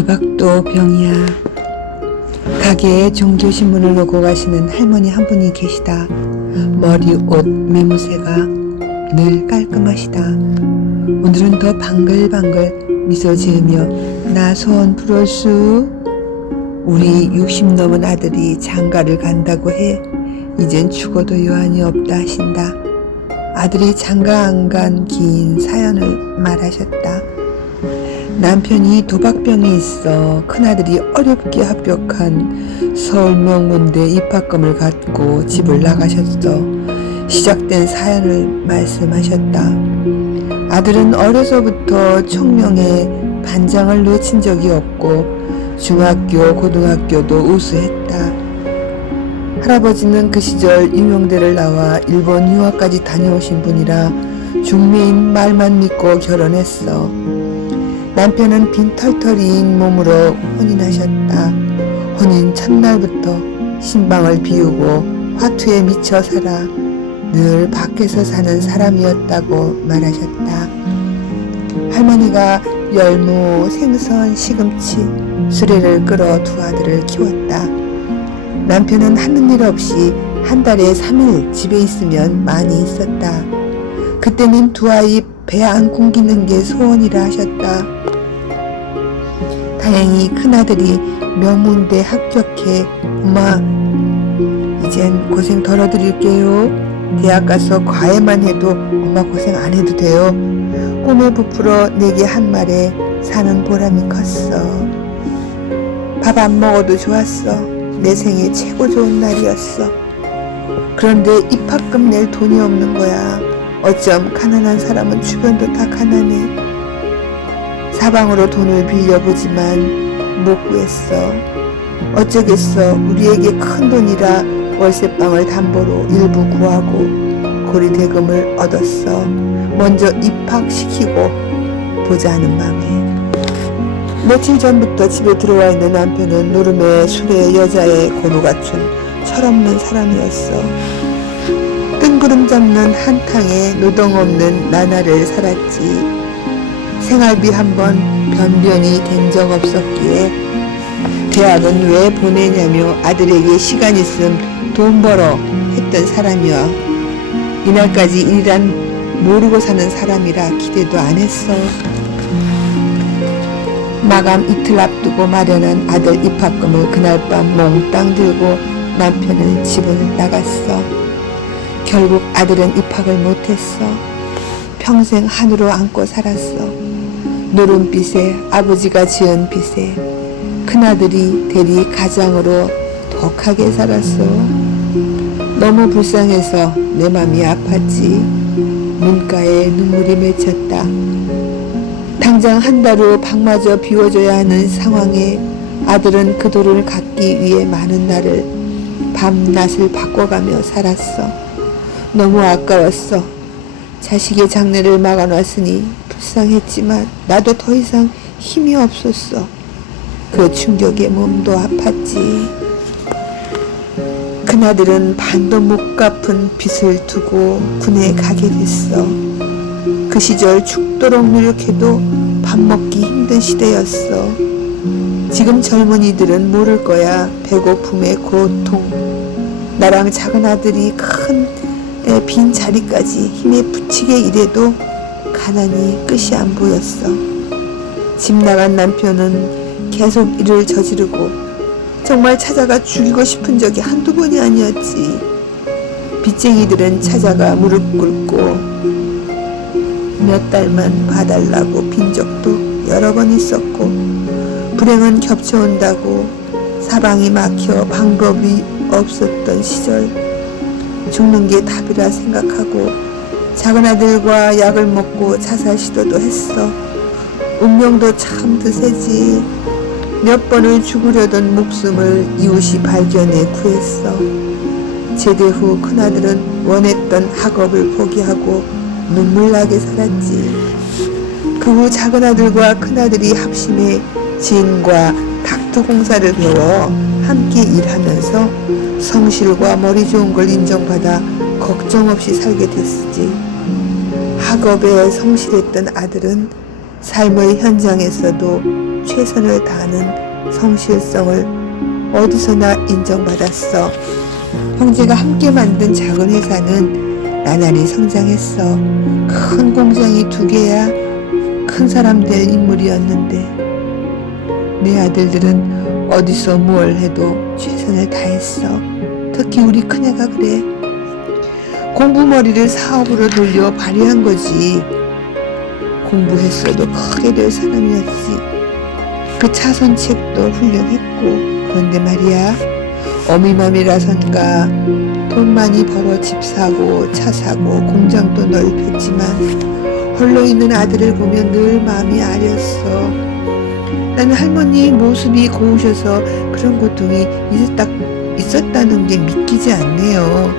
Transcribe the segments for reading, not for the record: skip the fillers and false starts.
도박도 병이야. 가게에 종교신문을 놓고 가시는 할머니 한 분이 계시다. 머리, 옷, 매무새가 늘 깔끔하시다. 오늘은 더 방글방글 미소 지으며 나 소원 풀어수. 우리 60 넘은 아들이 장가를 간다고 해. 이젠 죽어도 여한이 없다 하신다. 아들이 장가 안 간 긴 사연을 말하셨다. 남편이 도박병에 있어 큰아들이 어렵게 합격한 서울 명문대 입학금을 갖고 집을 나가셨어. 시작된 사연을 말씀하셨다. 아들은 어려서부터 총명에 반장을 놓친 적이 없고 중학교, 고등학교도 우수했다. 할아버지는 그 시절 임용대를 나와 일본 유학까지 다녀오신 분이라 중매인 말만 믿고 결혼했어. 남편은 빈털터리인 몸으로 혼인하셨다. 혼인 첫날부터 신방을 비우고 화투에 미쳐 살아 늘 밖에서 사는 사람이었다고 말하셨다. 할머니가 열무, 생선, 시금치, 수레를 끌어 두 아들을 키웠다. 남편은 하는 일 없이 한 달에 3일 집에 있으면 많이 있었다. 그때는 두 아이 배 안 굶기는 게 소원이라 하셨다. 다행히 큰아들이 명문대 합격해 엄마 이젠 고생 덜어드릴게요. 대학 가서 과외만 해도 엄마 고생 안 해도 돼요. 꿈에 부풀어 내게 한 말에 사는 보람이 컸어. 밥 안 먹어도 좋았어. 내 생애 최고 좋은 날이었어. 그런데 입학금 낼 돈이 없는 거야. 어쩜 가난한 사람은 주변도 다 가난해. 사방으로 돈을 빌려보지만 못 구했어. 어쩌겠어. 우리에게 큰 돈이라 월세방을 담보로 일부 구하고 고리대금을 얻었어. 먼저 입학시키고 보자는 맘에. 며칠 전부터 집에 들어와 있는 남편은 노름에 술에 여자의 고노 갖춘 철없는 사람이었어. 뜬구름 잡는 한탕에 노동 없는 나날을 살았지. 생활비 한 번 변변이 된 적 없었기에 대학은 왜 보내냐며 아들에게 시간 있음 돈 벌어 했던 사람이야. 이날까지 일이란 모르고 사는 사람이라 기대도 안 했어. 마감 이틀 앞두고 마련한 아들 입학금을 그날 밤 몽땅 들고 남편은 집을 나갔어. 결국 아들은 입학을 못했어. 평생 한으로 안고 살았어. 노름빚에 아버지가 지은 빚에 큰아들이 대리 가장으로 독하게 살았어. 너무 불쌍해서 내 맘이 아팠지. 눈가에 눈물이 맺혔다. 당장 한 달 후 방마저 비워줘야 하는 상황에 아들은 그 돈을 갚기 위해 많은 날을 밤낮을 바꿔가며 살았어. 너무 아까웠어. 자식의 장래를 막아놨으니 불쌍했지만 나도 더 이상 힘이 없었어. 그 충격에 몸도 아팠지. 큰아들은 반도 못 갚은 빚을 두고 군에 가게 됐어. 그 시절 죽도록 노력해도 밥 먹기 힘든 시대였어. 지금 젊은이들은 모를 거야. 배고픔의 고통. 나랑 작은 아들이 큰 빈 자리까지 힘에 부치게 일해도 가난이 끝이 안 보였어. 집 나간 남편은 계속 일을 저지르고 정말 찾아가 죽이고 싶은 적이 한두 번이 아니었지. 빚쟁이들은 찾아가 무릎 꿇고 몇 달만 봐달라고 빈 적도 여러 번 있었고 불행은 겹쳐온다고 사방이 막혀 방법이 없었던 시절 죽는 게 답이라 생각하고 작은 아들과 약을 먹고 자살 시도도 했어. 운명도 참 드세지. 몇 번을 죽으려던 목숨을 이웃이 발견해 구했어. 제대 후 큰아들은 원했던 학업을 포기하고 눈물나게 살았지. 그 후 작은 아들과 큰아들이 합심해 진과 닥터 공사를 배워 함께 일하면서 성실과 머리 좋은 걸 인정받아 걱정 없이 살게 됐지. 학업에 성실했던 아들은 삶의 현장에서도 최선을 다하는 성실성을 어디서나 인정받았어. 형제가 함께 만든 작은 회사는 나날이 성장했어. 큰 공장이 2개야 큰 사람 될 인물이었는데 내 아들들은 어디서 뭘 해도 최선을 다했어. 특히 우리 큰애가 그래. 공부머리를 사업으로 돌려 발휘한 거지. 공부했어도 크게 될 사람이었지. 그 차선책도 훌륭했고. 그런데 말이야, 어미맘이라선가 돈 많이 벌어 집 사고 차 사고 공장도 넓혔지만 홀로 있는 아들을 보면 늘 마음이 아렸어. 나는 할머니 모습이 고우셔서 그런 고통이 있었다는 게 믿기지 않네요.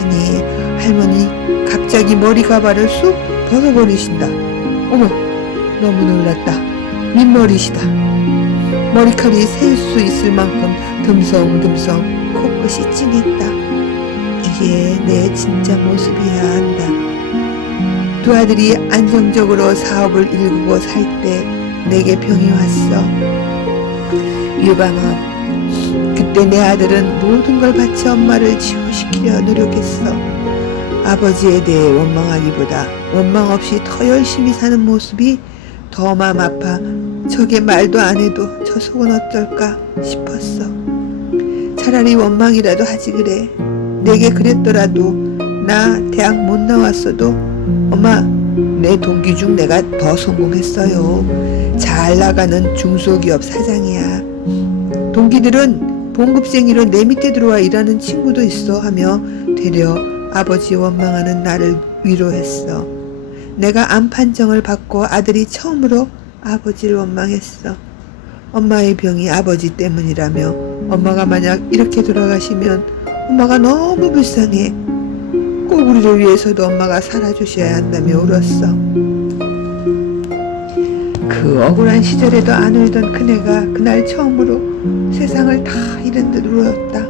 아니, 할머니 갑자기 머리 가발을 쑥 벗어버리신다. 어머, 너무 놀랐다. 민머리시다. 머리칼이 셀 수 있을 만큼 듬성듬성 코끝이 찡했다. 이게 내 진짜 모습이야 한다. 2 아들이 안정적으로 사업을 일구고 살 때 내게 병이 왔어. 유방아, 그때 내 아들은 모든 걸 바치 엄마를 치유시키려 노력했어. 아버지에 대해 원망하기보다 원망 없이 더 열심히 사는 모습이 더 마음 아파 저게 말도 안 해도 저 속은 어떨까 싶었어. 차라리 원망이라도 하지 그래. 내게 그랬더라도 나 대학 못 나왔어도 엄마 내 동기 중 내가 더 성공했어요. 잘 나가는 중소기업 사장이야. 동기들은 봉급쟁이로 내 밑에 들어와 일하는 친구도 있어 하며 되려 아버지 원망하는 나를 위로했어. 내가 암 판정을 받고 아들이 처음으로 아버지를 원망했어. 엄마의 병이 아버지 때문이라며 엄마가 만약 이렇게 돌아가시면 엄마가 너무 불쌍해. 꼭 우리를 위해서도 엄마가 살아주셔야 한다며 울었어. 그 억울한 시절에도 안 울던 그네가 그날 처음으로 세상을 다 잃은 듯 울었다.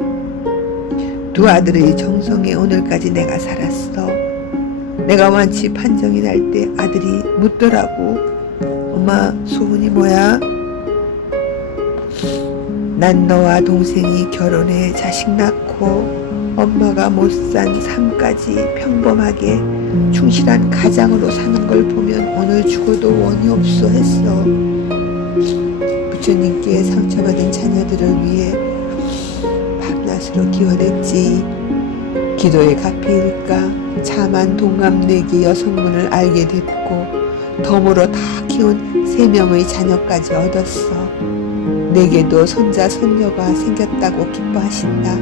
2 아들의 정성에 오늘까지 내가 살았어. 내가 완치 판정이 날 때 아들이 묻더라고. 엄마 소문이 뭐야? 난 너와 동생이 결혼해 자식 낳고 엄마가 못 산 삶까지 평범하게 충실한 가장으로 사는 걸 보면 오늘 죽어도 원이 없어 했어. 부처님께 상처받은 자녀들을 위해 밤낮으로 기원했지. 기도의 가피일까? 참한 동갑내기 여성분을 알게 됐고 덤으로 다 키운 3명의 자녀까지 얻었어. 내게도 손자 손녀가 생겼다고 기뻐하신다.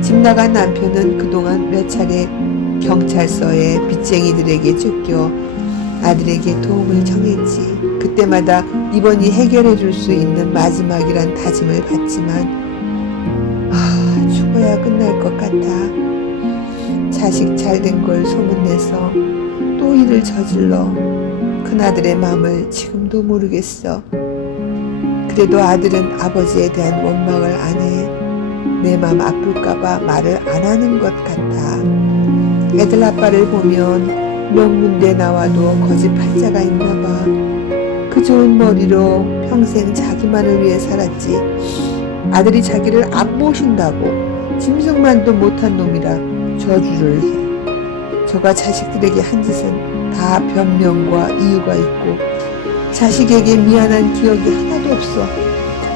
집 나간 남편은 그동안 몇 차례 경찰서에 빚쟁이들에게 쫓겨 아들에게 도움을 청했지. 그때마다 이번이 해결해 줄 수 있는 마지막이란 다짐을 받지만 죽어야 끝날 것 같아. 자식 잘된 걸 소문내서 또 일을 저질러 큰아들의 마음을 지금도 모르겠어. 그래도 아들은 아버지에 대한 원망을 안 해. 내 마음 아플까봐 말을 안 하는 것 같아. 애들 아빠를 보면 명문대 나와도 거짓할 자가 있나봐. 그 좋은 머리로 평생 자기만을 위해 살았지. 아들이 자기를 안 모신다고 짐승만도 못한 놈이라 저주를 해. 저가 자식들에게 한 짓은 다 변명과 이유가 있고 자식에게 미안한 기억이 하나도 없어.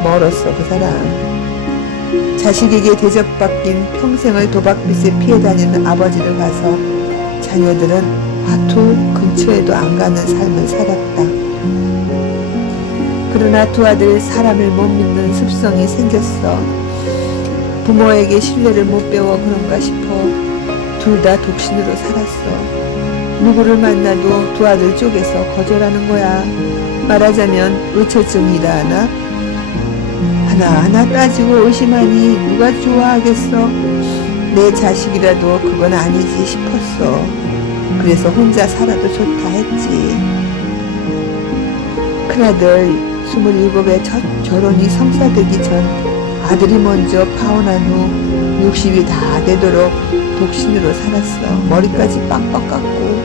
멀었어 그 사람. 자식에게 대접받긴 평생을 도박빚에 피해 다니는 아버지를 봐서 자녀들은 화투 근처에도 안 가는 삶을 살았다. 그러나 2 아들 사람을 못 믿는 습성이 생겼어. 부모에게 신뢰를 못 배워 그런가 싶어 2 다 독신으로 살았어. 누구를 만나도 2 아들 쪽에서 거절하는 거야. 말하자면 의처증이라 하나? 하나하나 따지고 의심하니 누가 좋아하겠어? 내 자식이라도 그건 아니지 싶었어. 그래서 혼자 살아도 좋다 했지. 큰아들 27에 첫 결혼이 성사되기 전 아들이 먼저 파혼한 후 60이 다 되도록 독신으로 살았어. 머리까지 빡빡 깎고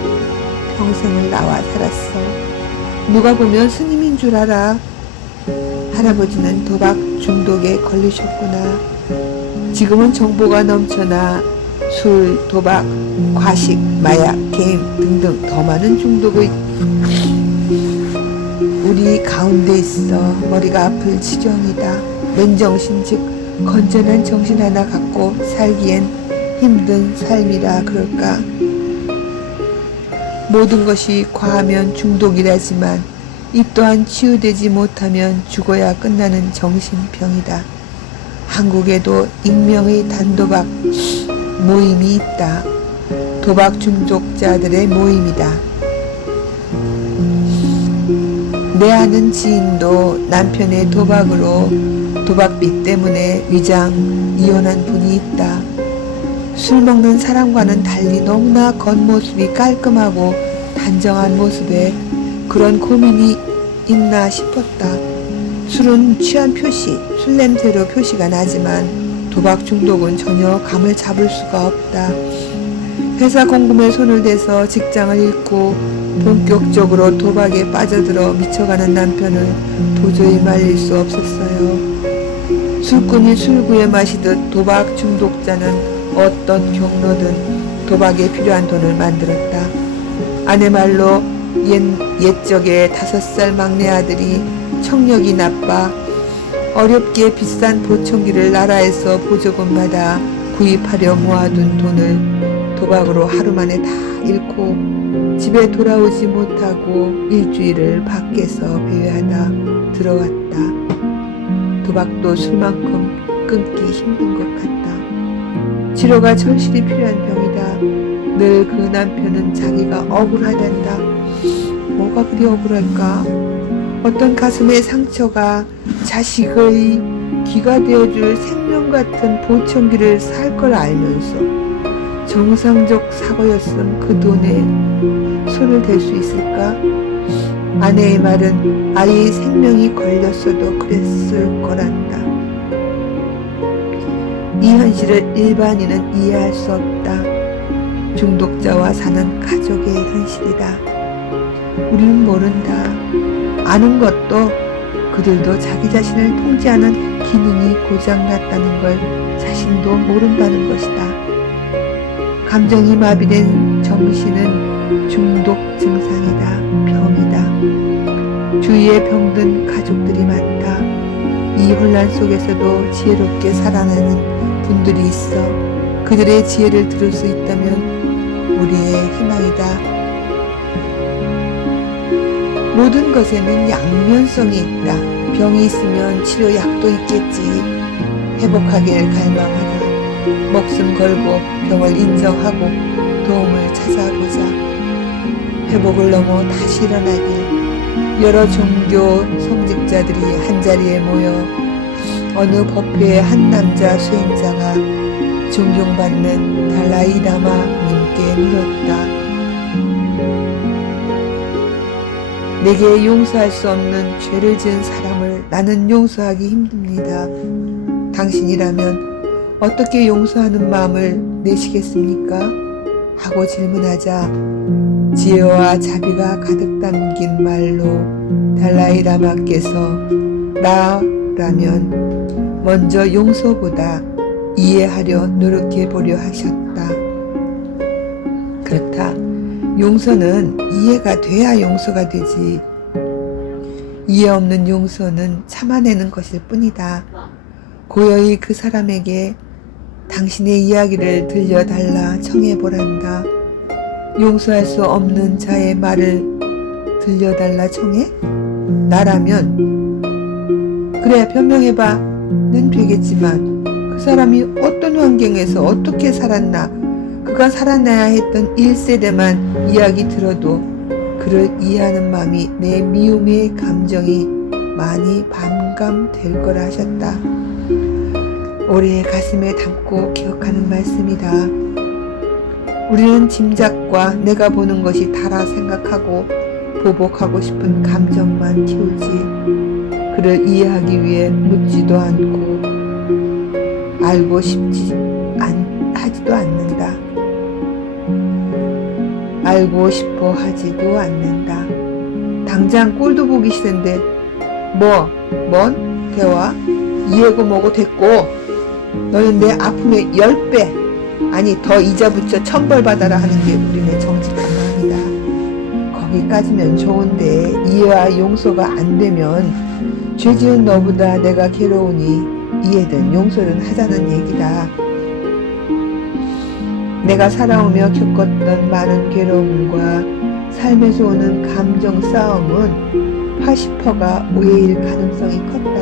평생을 나와 살았어. 누가 보면 스님인 줄 알아. 할아버지는 도박 중독에 걸리셨구나. 지금은 정보가 넘쳐나 술, 도박, 과식, 마약, 게임 등등 더 많은 중독의 우리 가운데 있어 머리가 아플 지경이다. 맨정신 즉 건전한 정신 하나 갖고 살기엔 힘든 삶이라 그럴까. 모든 것이 과하면 중독이라지만 이 또한 치유되지 못하면 죽어야 끝나는 정신병이다. 한국에도 익명의 단도박 모임이 있다. 도박 중독자들의 모임이다. 내 아는 지인도 남편의 도박으로 도박비 때문에 위장 이혼한 분이 있다. 술 먹는 사람과는 달리 너무나 겉모습이 깔끔하고 단정한 모습에 그런 고민이 있나 싶었다. 술은 취한 표시, 술 냄새로 표시가 나지만 도박 중독은 전혀 감을 잡을 수가 없다. 회사 공금에 손을 대서 직장을 잃고 본격적으로 도박에 빠져들어 미쳐가는 남편을 도저히 말릴 수 없었어요. 술꾼이 술구에 마시듯 도박 중독자는 어떤 경로든 도박에 필요한 돈을 만들었다. 아내 말로 옛적에 5살 막내 아들이 청력이 나빠 어렵게 비싼 보청기를 나라에서 보조금 받아 구입하려 모아둔 돈을 도박으로 하루 만에 다 잃고 집에 돌아오지 못하고 일주일을 밖에서 배회하다 들어왔다. 도박도 술만큼 끊기 힘든 것 같다. 치료가 절실히 필요한 병이다. 늘 그 남편은 자기가 억울하단다. 뭐가 그리 억울할까? 어떤 가슴의 상처가 자식의 기가 되어줄 생명 같은 보청기를 살 걸 알면서 정상적 사고였음 그 돈에 손을 댈 수 있을까? 아내의 말은 아이의 생명이 걸렸어도 그랬을 거란다. 이 현실을 일반인은 이해할 수 없다. 중독자와 사는 가족의 현실이다. 우리는 모른다. 아는 것도 그들도 자기 자신을 통제하는 기능이 고장났다는 걸 자신도 모른다는 것이다. 감정이 마비된 정신은 중독 증상이다. 병이다. 주위에 병든 가족들이 많다. 이 혼란 속에서도 지혜롭게 살아내는 분들이 있어. 그들의 지혜를 들을 수 있다면 우리의 희망이다. 모든 것에는 양면성이 있다. 병이 있으면 치료약도 있겠지. 회복하길 갈망하라. 목숨 걸고 병을 인정하고 도움을 찾아보자. 회복을 넘어 다시 일어나길. 여러 종교 성직자들이 한자리에 모여 어느 법회의 한 남자 수행자가 존경받는 달라이 라마님께 물었다. 내게 용서할 수 없는 죄를 지은 사람을 나는 용서하기 힘듭니다. 당신이라면 어떻게 용서하는 마음을 내시겠습니까? 하고 질문하자 지혜와 자비가 가득 담긴 말로 달라이 라마께서 나라면 먼저 용서보다 이해하려 노력해보려 하셨다. 그렇다. 용서는 이해가 돼야 용서가 되지. 이해 없는 용서는 참아내는 것일 뿐이다. 고요히 그 사람에게 당신의 이야기를 들려달라 청해보란다. 용서할 수 없는 자의 말을 들려달라 청해? 나라면 그래 변명해봐는 되겠지만 그 사람이 어떤 환경에서 어떻게 살았나 그가 살아나야 했던 1세대만 이야기 들어도 그를 이해하는 마음이 내 미움의 감정이 많이 반감될 거라 하셨다. 오래 가슴에 담고 기억하는 말씀이다. 우리는 짐작과 내가 보는 것이 다라 생각하고 보복하고 싶은 감정만 키우지 그를 이해하기 위해 묻지도 않고 알고 싶지 하지도 않는다. 알고 싶어 하지도 않는다. 당장 꼴도 보기 싫은데 뭔 대화? 이해고 뭐고 됐고, 너는 내 아픔의 10배, 아니 더 이자 붙여 천벌받아라 하는 게 우리네 정직한 마음이다. 거기까지면 좋은데 이해와 용서가 안 되면 죄 지은 너보다 내가 괴로우니 이해든 용서든 하자는 얘기다. 내가 살아오며 겪었던 많은 괴로움과 삶에서 오는 감정 싸움은 80%가 오해일 가능성이 컸다.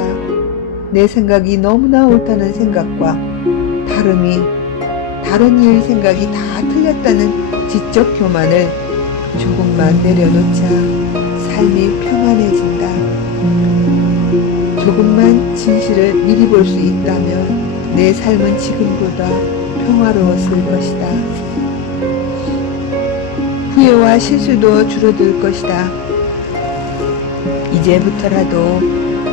내 생각이 너무나 옳다는 생각과 다른 이의 생각이 다 틀렸다는 지적 교만을 조금만 내려놓자 삶이 평안해진다. 조금만 진실을 미리 볼 수 있다면 내 삶은 지금보다 평화로웠을 것이다. 후회와 실수도 줄어들 것이다. 이제부터라도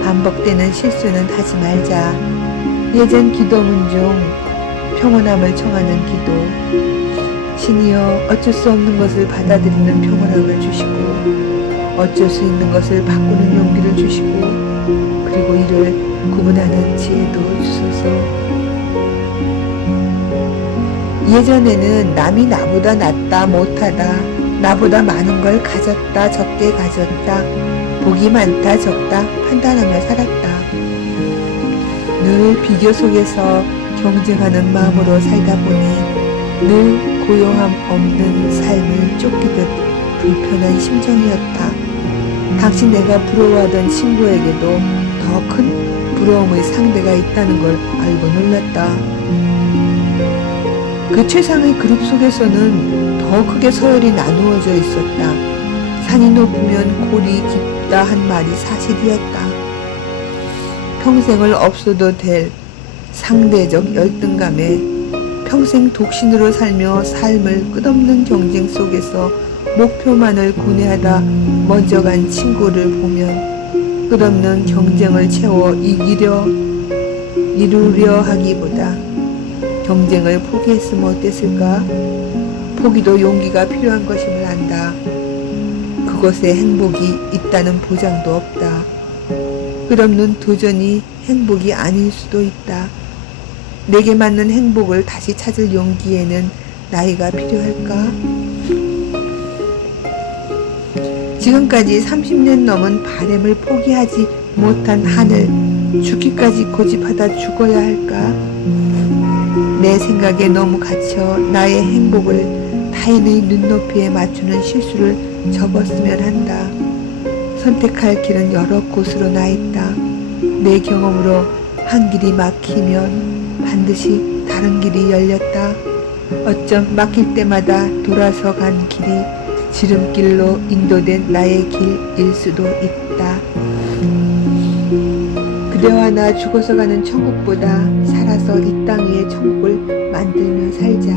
반복되는 실수는 하지 말자. 예전 기도문 중 평온함을 청하는 기도. 신이여 어쩔 수 없는 것을 받아들이는 평온함을 주시고 어쩔 수 있는 것을 바꾸는 용기를 주시고 그리고 이를 구분하는 지혜도 주소서. 예전에는 남이 나보다 낫다 못하다, 나보다 많은 걸 가졌다 적게 가졌다, 복이 많다 적다 판단하며 살았다. 늘 비교 속에서 경쟁하는 마음으로 살다 보니 늘 고요함 없는 삶을 쫓기듯 불편한 심정이었다. 당시 내가 부러워하던 친구에게도 더 큰 부러움의 상대가 있다는 걸 알고 놀랐다. 그 최상의 그룹 속에서는 더 크게 서열이 나누어져 있었다. 산이 높으면 골이 깊다 한 말이 사실이었다. 평생을 없어도 될 상대적 열등감에 평생 독신으로 살며 삶을 끝없는 경쟁 속에서 목표만을 고뇌하다 먼저 간 친구를 보면 끝없는 경쟁을 채워 이루려 하기보다 경쟁을 포기했으면 어땠을까? 포기도 용기가 필요한 것임을 안다. 그것에 행복이 있다는 보장도 없다. 끝없는 도전이 행복이 아닐 수도 있다. 내게 맞는 행복을 다시 찾을 용기에는 나이가 필요할까? 지금까지 30년 넘은 바램을 포기하지 못한 한을 죽기까지 고집하다 죽어야 할까? 내 생각에 너무 갇혀 나의 행복을 타인의 눈높이에 맞추는 실수를 접었으면 한다. 선택할 길은 여러 곳으로 나 있다. 내 경험으로 한 길이 막히면 반드시 다른 길이 열렸다. 어쩜 막힐 때마다 돌아서 간 길이 지름길로 인도된 나의 길일 수도 있다. 그대와 나 죽어서 가는 천국보다 살아서 이 땅 위에 천국을 만들며 살자.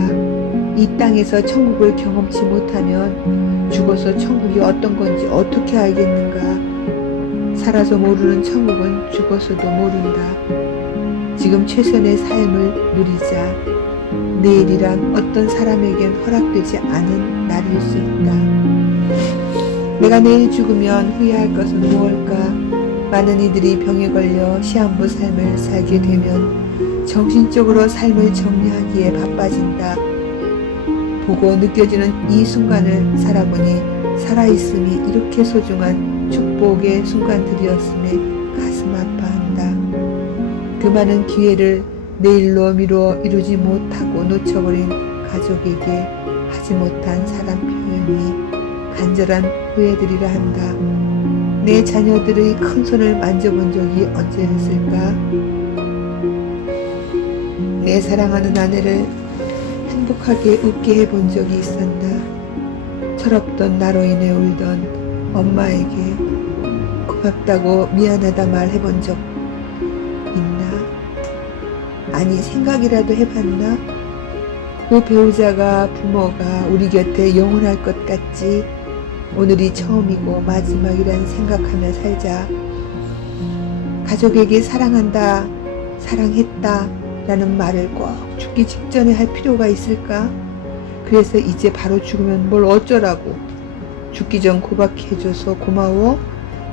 이 땅에서 천국을 경험치 못하면 죽어서 천국이 어떤 건지 어떻게 알겠는가. 살아서 모르는 천국은 죽어서도 모른다. 지금 최선의 삶을 누리자. 내일이란 어떤 사람에겐 허락되지 않은 날일 수 있다. 내가 내일 죽으면 후회할 것은 무엇일까? 많은 이들이 병에 걸려 시한부 삶을 살게 되면 정신적으로 삶을 정리하기에 바빠진다. 보고 느껴지는 이 순간을 살아보니 살아있음이 이렇게 소중한 축복의 순간들이었음에 가슴 아파한다. 그 많은 기회를 내일로 미루어 이루지 못하고 놓쳐버린 가족에게 하지 못한 사랑 표현이 간절한 후회들이라 한다. 내 자녀들의 큰 손을 만져본 적이 언제였을까? 내 사랑하는 아내를 행복하게 웃게 해본 적이 있었나? 철없던 나로 인해 울던 엄마에게 고맙다고 미안하다 말해본 적 있나? 아니 생각이라도 해봤나? 그 배우자가 부모가 우리 곁에 영원할 것 같지? 오늘이 처음이고 마지막이란 생각하며 살자. 가족에게 사랑한다, 사랑했다 라는 말을 꼭 죽기 직전에 할 필요가 있을까? 그래서 이제 바로 죽으면 뭘 어쩌라고? 죽기 전 고백해줘서 고마워?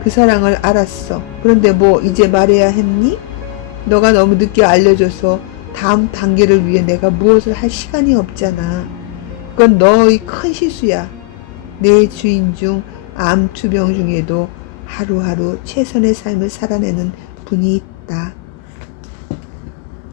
그 사랑을 알았어. 그런데 뭐 이제 말해야 했니? 너가 너무 늦게 알려줘서 다음 단계를 위해 내가 무엇을 할 시간이 없잖아. 그건 너의 큰 실수야. 내 주인 중 암 투병 중에도 하루하루 최선의 삶을 살아내는 분이 있다.